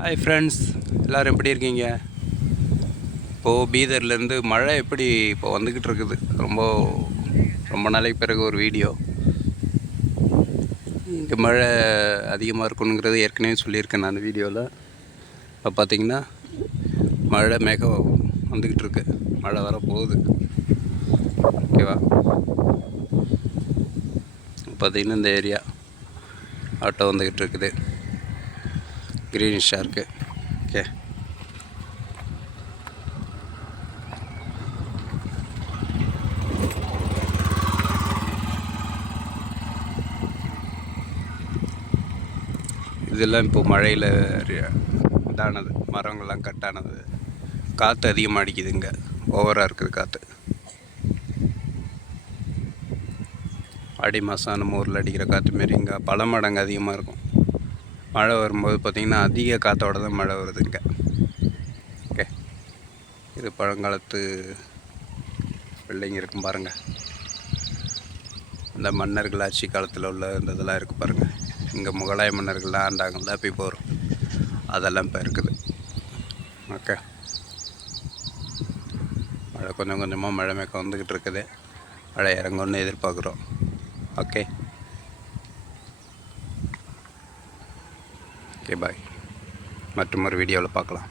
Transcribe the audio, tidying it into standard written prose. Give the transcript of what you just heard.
Hi friends, எல்லோரும் எப்படி இருக்கீங்க? இப்போது பீதர்லேருந்து மழை எப்படி இப்போ வந்துக்கிட்டு இருக்குது. ரொம்ப நாளைக்கு பிறகு ஒரு வீடியோ. இங்கே மழை அதிகமாக இருக்கணுங்கிறது ஏற்கனவே சொல்லியிருக்கேன் நான் அந்த வீடியோவில். இப்போ பார்த்திங்கன்னா மழை மேகம் வந்துக்கிட்டு இருக்கு, மழை வரப்போகுது. ஓகேவா? பார்த்திங்கன்னா இந்த ஏரியா ஆட்டோ வந்துக்கிட்டு இருக்குது, க்ரீனிஷாக இருக்குது. ஓகே, இதெல்லாம் இப்போ மழையில் இதானது, மரங்கள்லாம் கட்டானது. காற்று அதிகமாக அடிக்குதுங்க, ஓவராக இருக்குது காற்று. ஆடி மாதம் நம்ம ஊரில் அடிக்கிற காற்று மாரி இங்கே பல மடங்கு அதிகமாக இருக்கும். மழை வரும்போது பார்த்திங்கன்னா அதிக காற்றோட தான் மழை வருதுங்க. ஓகே, இது பழங்காலத்து பில்டிங் இருக்கும் பாருங்கள். இந்த மன்னர்கள் ஆட்சி காலத்தில் உள்ள இந்த இதெல்லாம் இருக்குது பாருங்கள். இங்கே முகலாய மன்னர்கள்லாம் ஆண்டாங்கள்ல, இப்போ வரும் அதெல்லாம் இப்போ இருக்குது. ஓகே, மழை கொஞ்சம் கொஞ்சமாக மழை மேக்கம் வந்துக்கிட்டு இருக்குது. மழை இறங்குன்னு எதிர்பார்க்குறோம். ஓகே ஓகே, பாய். மற்றும் ஒரு வீடியோவில் பார்க்கலாம்.